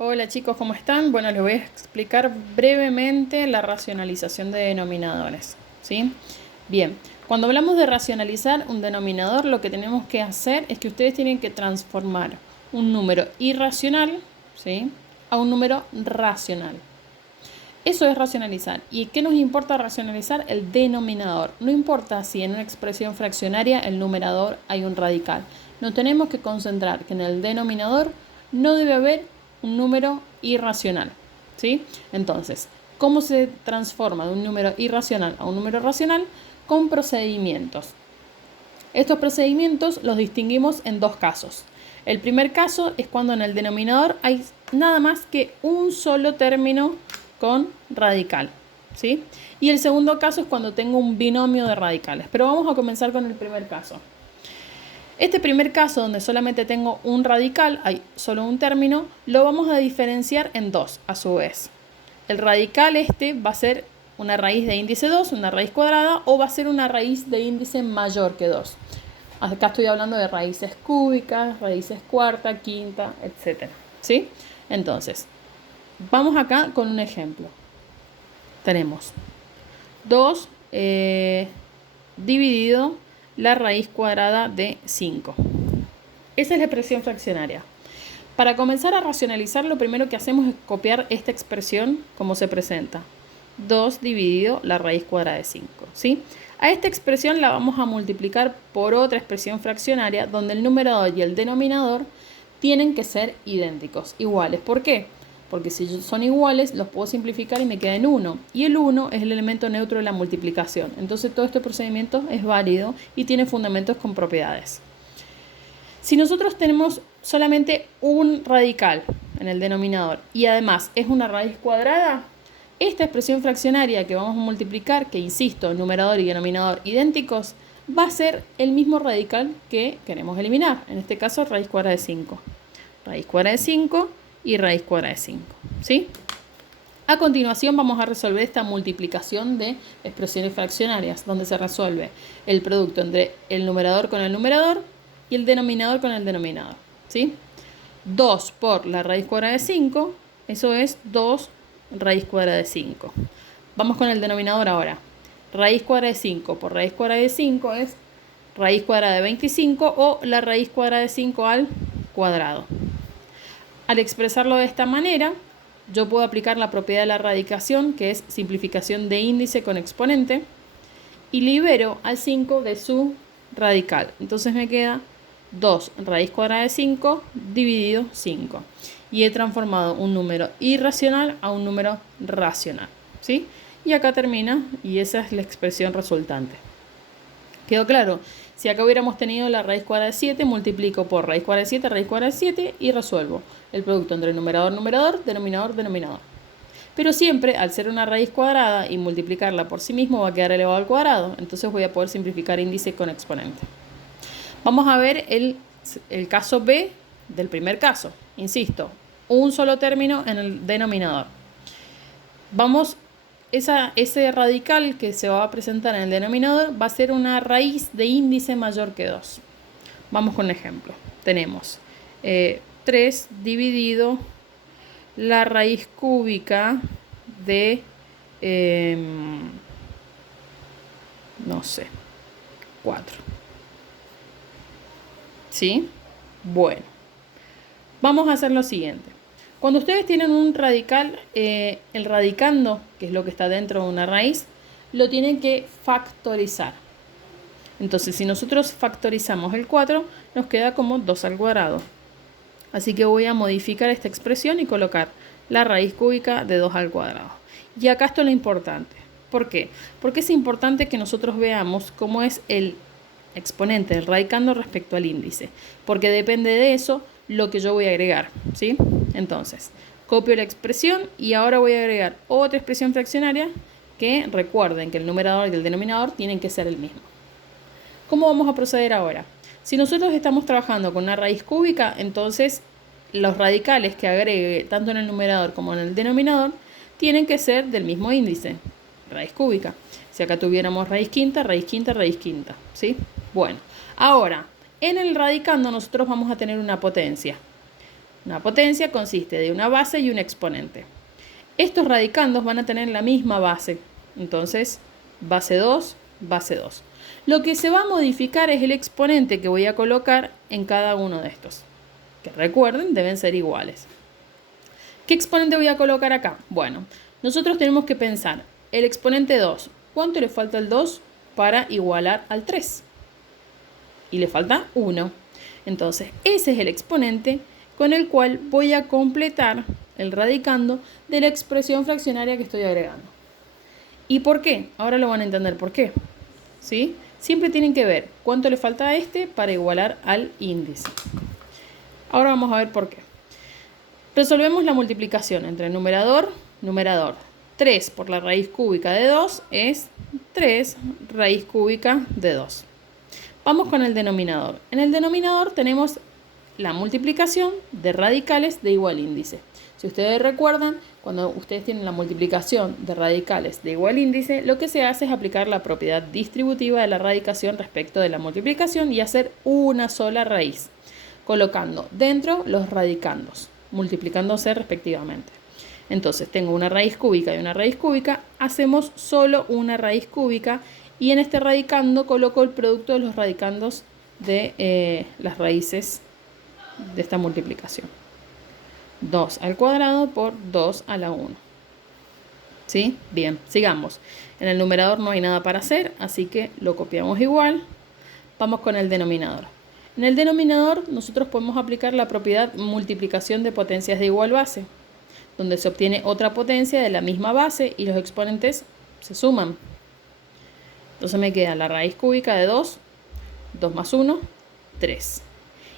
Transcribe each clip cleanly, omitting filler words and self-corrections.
Hola chicos, ¿cómo están? Bueno, les voy a explicar brevemente la racionalización de denominadores, ¿sí? Bien, cuando hablamos de racionalizar un denominador, lo que tenemos que hacer es que ustedes tienen que transformar un número irracional, ¿sí?, a un número racional. Eso es racionalizar. ¿Y qué nos importa racionalizar? El denominador. No importa si en una expresión fraccionaria el numerador hay un radical. Nos tenemos que concentrar que en el denominador no debe haber un número irracional, ¿sí? Entonces, ¿cómo se transforma de un número irracional a un número racional? Con procedimientos. Estos procedimientos los distinguimos en dos casos. El primer caso es cuando en el denominador hay nada más que un solo término con radical, ¿sí? Y el segundo caso es cuando tengo un binomio de radicales. Pero vamos a comenzar con el primer caso. Este primer caso, donde solamente tengo un radical, hay solo un término, lo vamos a diferenciar en dos, a su vez. El radical va a ser una raíz de índice 2, una raíz cuadrada, o va a ser una raíz de índice mayor que 2. Acá estoy hablando de raíces cúbicas, raíces cuarta, quinta, etc. ¿Sí? Entonces, vamos acá con un ejemplo. Tenemos 2 dividido la raíz cuadrada de 5. Esa es la expresión fraccionaria. Para comenzar a racionalizar, lo primero que hacemos es copiar esta expresión como se presenta. 2 dividido la raíz cuadrada de 5, ¿sí? A esta expresión la vamos a multiplicar por otra expresión fraccionaria donde el numerador y el denominador tienen que ser idénticos, iguales. ¿Por qué? Porque si son iguales los puedo simplificar y me queda en 1. Y el 1 es el elemento neutro de la multiplicación. Entonces todo este procedimiento es válido y tiene fundamentos con propiedades. Si nosotros tenemos solamente un radical en el denominador y además es una raíz cuadrada, esta expresión fraccionaria que vamos a multiplicar, que insisto, numerador y denominador idénticos, va a ser el mismo radical que queremos eliminar. En este caso, raíz cuadrada de 5. Raíz cuadrada de 5 y raíz cuadrada de 5. ¿Sí? A continuación vamos a resolver esta multiplicación de expresiones fraccionarias, donde se resuelve el producto entre el numerador con el numerador y el denominador con el denominador, ¿sí? 2 por la raíz cuadrada de 5, eso es 2 raíz cuadrada de 5. Vamos con el denominador ahora. Raíz cuadrada de 5 por raíz cuadrada de 5 es raíz cuadrada de 25 o la raíz cuadrada de 5 al cuadrado. Al expresarlo de esta manera, yo puedo aplicar la propiedad de la radicación, que es simplificación de índice con exponente, y libero al 5 de su radical. Entonces me queda 2 raíz cuadrada de 5 dividido 5. Y he transformado un número irracional a un número racional, ¿sí? Y acá termina, y esa es la expresión resultante. ¿Quedó claro? Si acá hubiéramos tenido la raíz cuadrada de 7, multiplico por raíz cuadrada de 7, raíz cuadrada de 7 y resuelvo el producto entre numerador, numerador, denominador, denominador. Pero siempre, al ser una raíz cuadrada y multiplicarla por sí mismo, va a quedar elevado al cuadrado. Entonces voy a poder simplificar índice con exponente. Vamos a ver el caso B del primer caso. Insisto, un solo término en el denominador. Ese radical que se va a presentar en el denominador va a ser una raíz de índice mayor que 2. Vamos con un ejemplo. Tenemos 3 dividido la raíz cúbica de, no sé, 4. ¿Sí? Bueno, vamos a hacer lo siguiente. Cuando ustedes tienen un radical, el radicando, que es lo que está dentro de una raíz, lo tienen que factorizar. Entonces, si nosotros factorizamos el 4, nos queda como 2 al cuadrado. Así que voy a modificar esta expresión y colocar la raíz cúbica de 2 al cuadrado. Y acá esto es lo importante. ¿Por qué? Porque es importante que nosotros veamos cómo es el exponente del radicando respecto al índice, porque depende de eso lo que yo voy a agregar, ¿sí? Entonces, copio la expresión y ahora voy a agregar otra expresión fraccionaria que recuerden que el numerador y el denominador tienen que ser el mismo. ¿Cómo vamos a proceder ahora? Si nosotros estamos trabajando con una raíz cúbica, entonces los radicales que agregue tanto en el numerador como en el denominador tienen que ser del mismo índice, raíz cúbica. Si acá tuviéramos raíz quinta, raíz quinta, raíz quinta, ¿sí? Bueno, ahora, en el radicando nosotros vamos a tener una potencia. Una potencia consiste de una base y un exponente. Estos radicandos van a tener la misma base. Entonces, base 2, base 2. Lo que se va a modificar es el exponente que voy a colocar en cada uno de estos. Que recuerden, deben ser iguales. ¿Qué exponente voy a colocar acá? Bueno, nosotros tenemos que pensar, el exponente 2, ¿cuánto le falta al 2 para igualar al 3? Y le falta 1. Entonces, ese es el exponente con el cual voy a completar el radicando de la expresión fraccionaria que estoy agregando. ¿Y por qué? Ahora lo van a entender por qué. ¿Sí? Siempre tienen que ver cuánto le falta a este para igualar al índice. Ahora vamos a ver por qué. Resolvemos la multiplicación entre numerador, numerador. 3 por la raíz cúbica de 2 es 3 raíz cúbica de 2. Vamos con el denominador. En el denominador tenemos la multiplicación de radicales de igual índice. Si ustedes recuerdan, cuando ustedes tienen la multiplicación de radicales de igual índice, lo que se hace es aplicar la propiedad distributiva de la radicación respecto de la multiplicación y hacer una sola raíz, colocando dentro los radicandos, multiplicándose respectivamente. Entonces tengo una raíz cúbica y una raíz cúbica, hacemos solo una raíz cúbica y en este radicando coloco el producto de los radicandos de las raíces de esta multiplicación. 2 al cuadrado por 2 a la 1. ¿Sí? Bien, sigamos. En el numerador no hay nada para hacer, así que lo copiamos igual. Vamos con el denominador. En el denominador nosotros podemos aplicar la propiedad multiplicación de potencias de igual base, donde se obtiene otra potencia de la misma base y los exponentes se suman. Entonces me queda la raíz cúbica de 2, 2 más 1, 3.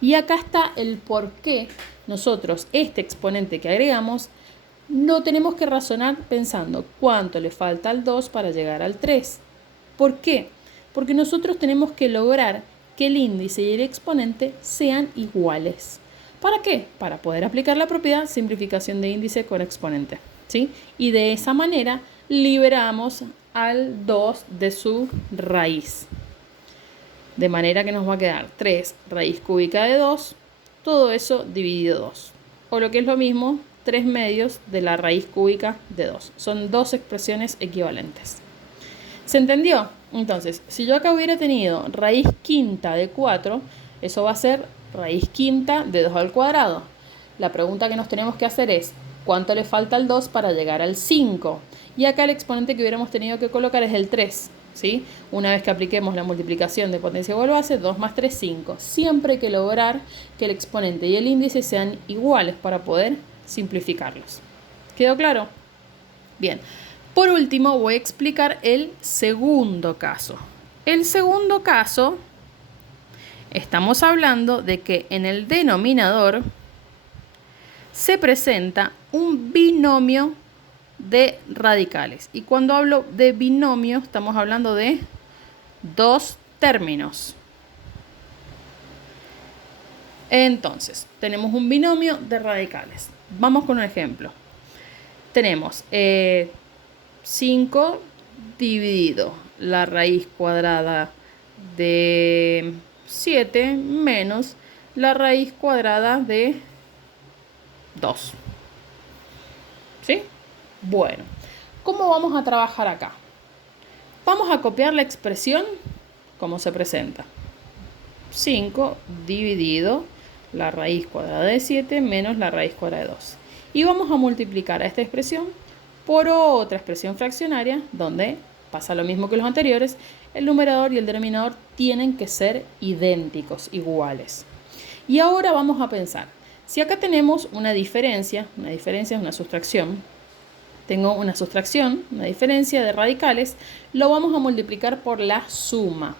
Y acá está el por qué nosotros este exponente que agregamos no tenemos que razonar pensando cuánto le falta al 2 para llegar al 3. ¿Por qué? Porque nosotros tenemos que lograr que el índice y el exponente sean iguales. ¿Para qué? Para poder aplicar la propiedad simplificación de índice con exponente, ¿sí? Y de esa manera liberamos al 2 de su raíz. De manera que nos va a quedar 3 raíz cúbica de 2, todo eso dividido 2. O lo que es lo mismo, 3 medios de la raíz cúbica de 2. Son dos expresiones equivalentes. ¿Se entendió? Entonces, si yo acá hubiera tenido raíz quinta de 4, eso va a ser raíz quinta de 2 al cuadrado. La pregunta que nos tenemos que hacer es, ¿cuánto le falta al 2 para llegar al 5? Y acá el exponente que hubiéramos tenido que colocar es el 3. ¿Sí? Una vez que apliquemos la multiplicación de potencia igual base, 2 más 3, 5. Siempre hay que lograr que el exponente y el índice sean iguales para poder simplificarlos. ¿Quedó claro? Bien. Por último, voy a explicar el segundo caso. El segundo caso, estamos hablando de que en el denominador se presenta un binomio de radicales. Y cuando hablo de binomio, estamos hablando de dos términos. Entonces, tenemos un binomio de radicales. Vamos con un ejemplo. Tenemos 5 dividido la raíz cuadrada de 7 menos la raíz cuadrada de 2. ¿Sí? Bueno, ¿cómo vamos a trabajar acá? Vamos a copiar la expresión como se presenta. 5 dividido la raíz cuadrada de 7 menos la raíz cuadrada de 2. Y vamos a multiplicar a esta expresión por otra expresión fraccionaria donde pasa lo mismo que los anteriores. El numerador y el denominador tienen que ser idénticos, iguales. Y ahora vamos a pensar, si acá tenemos una diferencia es una sustracción. Tengo una sustracción, una diferencia de radicales, lo vamos a multiplicar por la suma.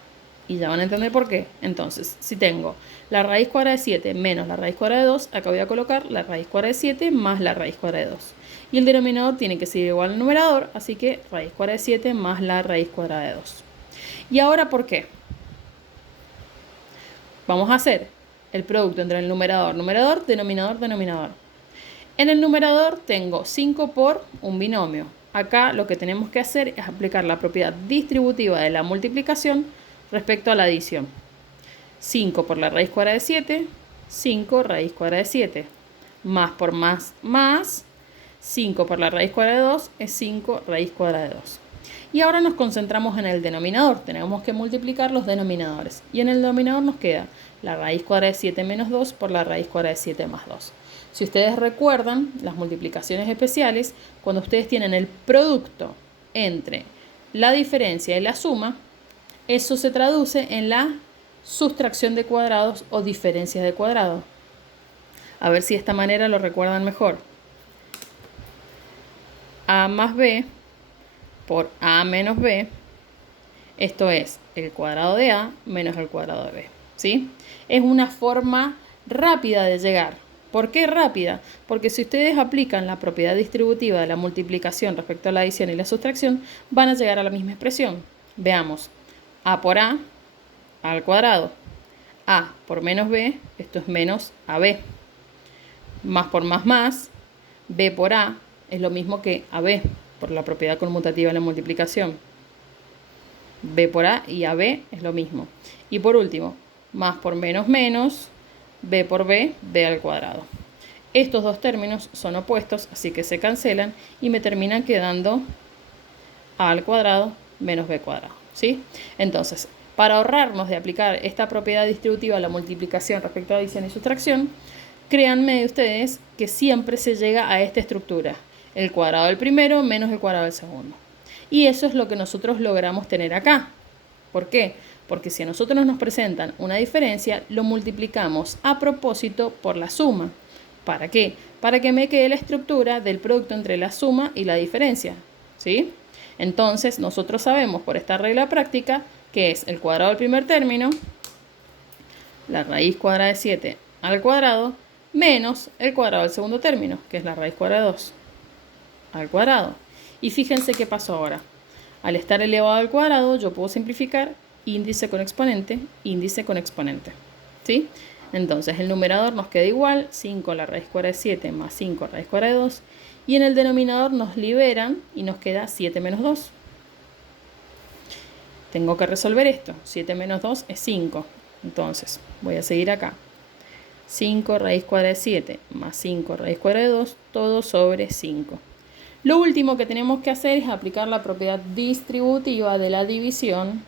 Y ya van a entender por qué. Entonces, si tengo la raíz cuadrada de 7 menos la raíz cuadrada de 2, acá voy a colocar la raíz cuadrada de 7 más la raíz cuadrada de 2. Y el denominador tiene que ser igual al numerador, así que raíz cuadrada de 7 más la raíz cuadrada de 2. ¿Y ahora por qué? Vamos a hacer el producto entre el numerador, numerador, denominador, denominador. En el numerador tengo 5 por un binomio. Acá lo que tenemos que hacer es aplicar la propiedad distributiva de la multiplicación respecto a la adición. 5 por la raíz cuadrada de 7, 5 raíz cuadrada de 7. más por más, 5 por la raíz cuadrada de 2 es 5 raíz cuadrada de 2. Y ahora nos concentramos en el denominador. Tenemos que multiplicar los denominadores. Y en el denominador nos queda la raíz cuadrada de 7 menos 2 por la raíz cuadrada de 7 más 2. Si ustedes recuerdan las multiplicaciones especiales, cuando ustedes tienen el producto entre la diferencia y la suma, eso se traduce en la sustracción de cuadrados o diferencias de cuadrados. A ver si de esta manera lo recuerdan mejor. A más b por a menos b, esto es el cuadrado de a menos el cuadrado de b, ¿sí? Es una forma rápida de llegar. ¿Por qué rápida? Porque si ustedes aplican la propiedad distributiva de la multiplicación respecto a la adición y la sustracción, van a llegar a la misma expresión. Veamos, a por a al cuadrado, a por menos b, esto es menos ab, más por más, b por a es lo mismo que ab, por la propiedad conmutativa de la multiplicación. B por A y AB es lo mismo. Y por último, más por menos, B por B, B al cuadrado. Estos dos términos son opuestos, así que se cancelan y me terminan quedando A al cuadrado menos B cuadrado, ¿sí? Entonces, para ahorrarnos de aplicar esta propiedad distributiva a la multiplicación respecto a adición y sustracción, créanme ustedes que siempre se llega a esta estructura. El cuadrado del primero menos el cuadrado del segundo. Y eso es lo que nosotros logramos tener acá. ¿Por qué? Porque si a nosotros nos presentan una diferencia, lo multiplicamos a propósito por la suma. ¿Para qué? Para que me quede la estructura del producto entre la suma y la diferencia, ¿sí? Entonces, nosotros sabemos por esta regla práctica que es el cuadrado del primer término, la raíz cuadrada de 7 al cuadrado, menos el cuadrado del segundo término, que es la raíz cuadrada de 2 al cuadrado. Y fíjense qué pasó ahora. Al estar elevado al cuadrado, yo puedo simplificar índice con exponente, ¿sí? Entonces, el numerador nos queda igual, 5 la raíz cuadrada de 7 más 5 raíz cuadrada de 2. Y en el denominador nos liberan y nos queda 7 menos 2. Tengo que resolver esto. 7 menos 2 es 5. Entonces, voy a seguir acá. 5 raíz cuadrada de 7 más 5 raíz cuadrada de 2, todo sobre 5. Lo último que tenemos que hacer es aplicar la propiedad distributiva de la división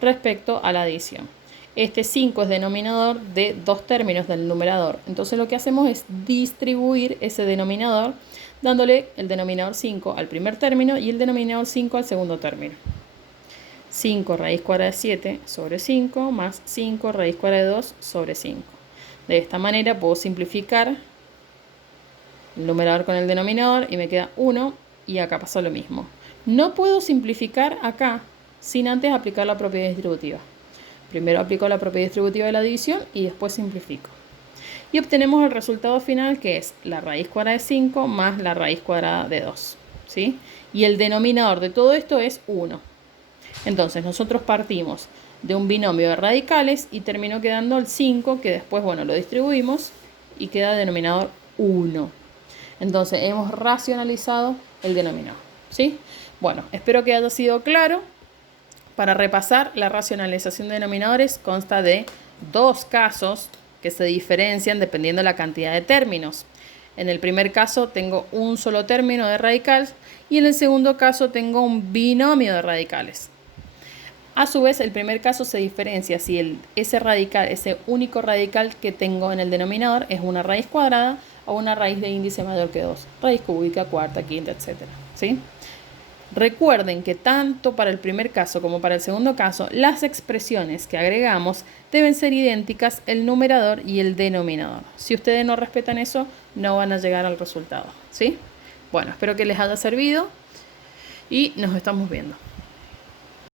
respecto a la adición. Este 5 es denominador de dos términos del numerador. Entonces lo que hacemos es distribuir ese denominador dándole el denominador 5 al primer término y el denominador 5 al segundo término. 5 raíz cuadrada de 7 sobre 5 más 5 raíz cuadrada de 2 sobre 5. De esta manera puedo simplificar el numerador con el denominador y me queda 1 y acá pasó lo mismo. No puedo simplificar acá sin antes aplicar la propiedad distributiva. Primero aplico la propiedad distributiva de la división y después simplifico. Y obtenemos el resultado final que es la raíz cuadrada de 5 más la raíz cuadrada de 2, ¿sí? Y el denominador de todo esto es 1. Entonces nosotros partimos de un binomio de radicales y terminó quedando el 5 que después, bueno, lo distribuimos y queda denominador 1. Entonces hemos racionalizado el denominador, ¿sí? Bueno, espero que haya sido claro. Para repasar, la racionalización de denominadores consta de dos casos que se diferencian dependiendo de la cantidad de términos. En el primer caso tengo un solo término de radical y en el segundo caso tengo un binomio de radicales. A su vez, el primer caso se diferencia si ese único radical que tengo en el denominador es una raíz cuadrada o una raíz de índice mayor que 2, raíz cúbica, cuarta, quinta, etc. ¿Sí? Recuerden que tanto para el primer caso como para el segundo caso, las expresiones que agregamos deben ser idénticas el numerador y el denominador. Si ustedes no respetan eso, no van a llegar al resultado, ¿sí? Bueno, espero que les haya servido y nos estamos viendo.